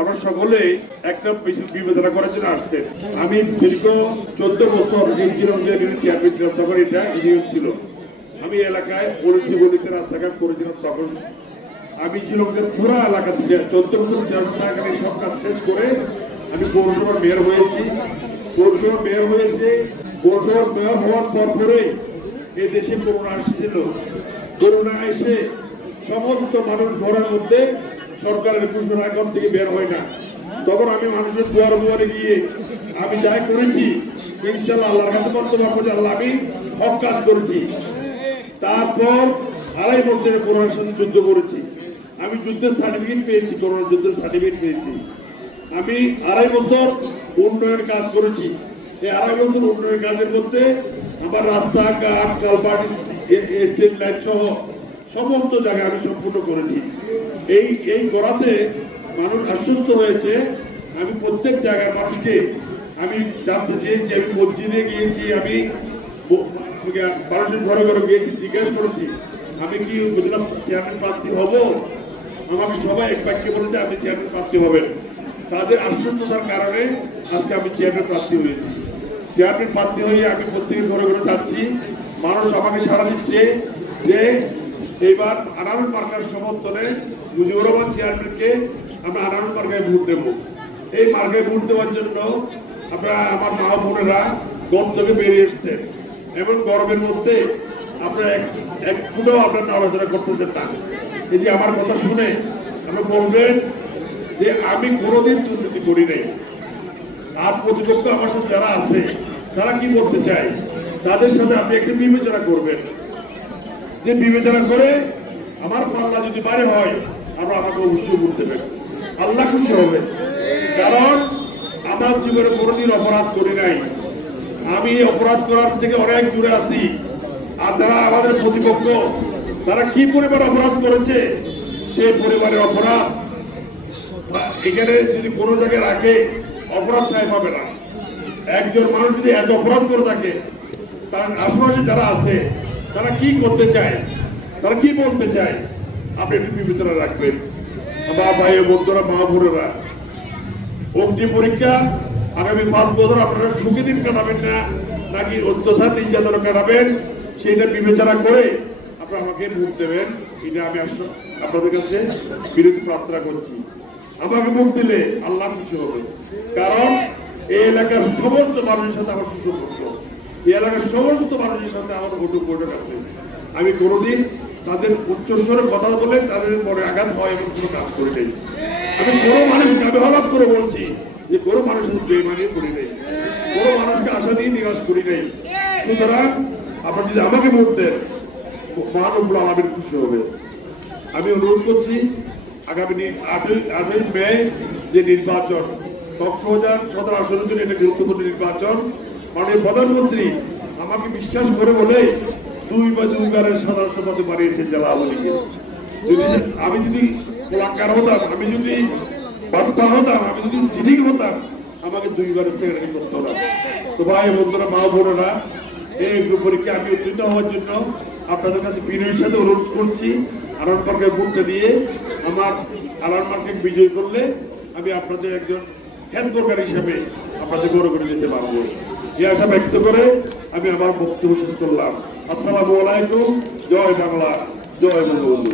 আমরা সকলে একটা বিষয় বিবেচনা করার জন্য আসছেন। আমি দীর্ঘ চোদ্দ বছর চেয়ারম্যান ছিলাম তখন এটা ইউনিয়ন ছিল। আমি এলাকায় পরিচি গলিতে রাস্তাঘাট করেছিলাম তখন আমি চিরঞ্জনের পুরো এলাকা থেকে চোদ্দ বছর চেয়ারম্যান সব কাজ শেষ করে আমি পৌরসভার মেয়র হয়েছি। পৌরসভার মেয়র হয়েছে, পৌরসভার মেয়র হওয়ার পর পরেই এই দেশে করোনা এসেছিল করোনা এসে সমস্ত মানুষ ঘরের মধ্যে সরকারের ঘোষণা এখন থেকে বের হয় না। তখন আমি মানুষের দুয়ারে দুয়ারে গিয়ে আমি যাই করেছি ইনশাল্লাহ আল্লাহর কাছে পারব যে আল্লাহ, আমি হক কাজ করেছি। তারপর আড়াই বছরের করোনার সাথে যুদ্ধ করেছি। আমি যুদ্ধের সার্টিফিকেট পেয়েছি করোনা যুদ্ধের সার্টিফিকেট পেয়েছি। আমি আড়াই বছর উন্নয়ন কাজ করেছি। এই আড়াই বছর উন্নয়ন কাজের মধ্যে আমার রাস্তাঘাট কালপাট স্ট্রিট লাইট সহ সমস্ত জায়গায় আমি সম্পূর্ণ করেছি। এই এই করাতে মানুষ আশ্বস্ত হয়েছে, আমি প্রত্যেক জায়গায় মানুষকে আমি জানতে চেয়েছি, আমি মসজিদে গিয়েছি, আমি মানুষের ঘরে ঘরে গিয়েছি, জিজ্ঞেস করেছি, আমি কি বুঝলাম চেয়ারম্যান প্রার্থী হব? আমাকে সবাই এক বাক্যে বলেছে আপনি চেয়ারম্যান প্রার্থী হবেন। তাদের আশ্বস্ততার কারণে আজকে আমি চেয়ারম্যান প্রার্থী হয়েছি। চেয়ারম্যান প্রার্থী হয়ে আমি প্রত্যেকের ঘরে ঘরে যাচ্ছি। মানুষ আমাকে সাড়া দিচ্ছে যে এইবার আনারুল মার্কার সমর্থনে মুজিবুর রহমান চেয়ারম্যানকে আমরা আনারুল মার্কায় ভোট দেবো। এই মার্কায় ভোট দেওয়ার জন্য আমরা আমার মা বোনেরা গম থেকে বেরিয়ে এসছেন এবং গরমের মধ্যে আপনারা এক এক ফুটেও আপনার আলোচনা করতেছেন না। এই আমার কথা শুনে আপনি বলবেন যে আমি কোনোদিন দুর্নীতি করি নাই। আর প্রতিপক্ষ আমার সাথে যারা আছে, তারা কি করতে চায়? তাদের সাথে আপনি একটু বিবেচনা করবেন। যে বিবেচনা করে আমার পাল্লা যদি বাইরে হয়, আমরা আমাকে অবশ্যই ভোট দেবেন। আল্লাহ খুশি হবে। কারণ আমার জীবনে কোনোদিন অপরাধ করি নাই। আমি অপরাধ করার থেকে অনেক দূরে আছি। আর যারা আমাদের প্রতিপক্ষ, তারা কি পরিমাণ অপরাধ করেছে সে পরিমাণের অপরাধ এখানে যদি কোনো জায়গায় রাখে, অপরাধ ঠাই পাবে না। একজন মানুষ যদি এত অপরাধ করে থাকে, তার আশেপাশে যারা আছে তারা কি করতে চায়? তারা কি বলতে চায়? আপনি বিবেচনা রাখবেন। মা ভাই বন্ধুরা, মা বোনেরা, অগ্নি পরীক্ষা আগামী পাঁচ বছর আপনারা সুখী দিন কাটাবেন না, নাকি অত্যাচার নির্যাতন কাটাবেন সেইটা বিবেচনা করে আপনারা আমাকে ভোট দেবেন। এটা আমি আপনাদের কাছে বিরতি প্রার্থনা করছি। আমাকে ভোট দিলে আল্লাহ খুশি হবে। কারণ এই এলাকার সমস্ত মানুষের সাথে আমার সুসম্পর্ক। এই এলাকার সমস্ত মানুষের সাথে আমার ভোট বৈঠক আছে। আমি কোনোদিন তাদের উচ্চস্বরে কথা বলে তাদের পরে আঘাত হয় এমন কোনো কাজ করি নাই। আমি কোনো মানুষকে আমি হলাপ করে বলছি যে কোনো মানুষের বেমানি করি নাই। কোনো মানুষকে আশা দিয়ে নিরাশ করি নাই। সুতরাং আপনার যদি আমাকে ভোট দেন মহানবুল আলমের খুশি হবে। আমি অনুরোধ করছি, আগামী আটই আটই মে যে নির্বাচন কক্সবাজার সদর আসনের জন্য এটা গুরুত্বপূর্ণ নির্বাচন মাননীয় প্রধানমন্ত্রী, আমাকে বিশ্বাস করে বলে দুই বা দুইবারের সাধারণ সভাতে বানিয়েছেন জেলা আওয়ামী লীগের। যদি আমি যদি কুলাঙ্কার হতাম, আমি যদি বাটপার হতাম, আমি যদি সিভিক হতাম, আমাকে দুইবারের সেক্রেটারি করতে হতো তো ভাই, বন্ধুরা, মা বোনেরা, এই পরীক্ষা আমি উত্তীর্ণ হওয়ার জন্য আপনাদের কাছে বিনয়ের সাথে অনুরোধ করছি আলার মার্কে ভোটটা দিয়ে আমার আলার মার্কে বিজয় করলে আমি আপনাদের একজন খ্যাতকার হিসাবে আপনাদের গৌরব করে দিতে পারব। এই ব্যক্ত করে আমি আমার বক্তব্য শেষ করলাম। আসসালামু আলাইকুম। জয় বাংলা। জয় বঙ্গবন্ধু।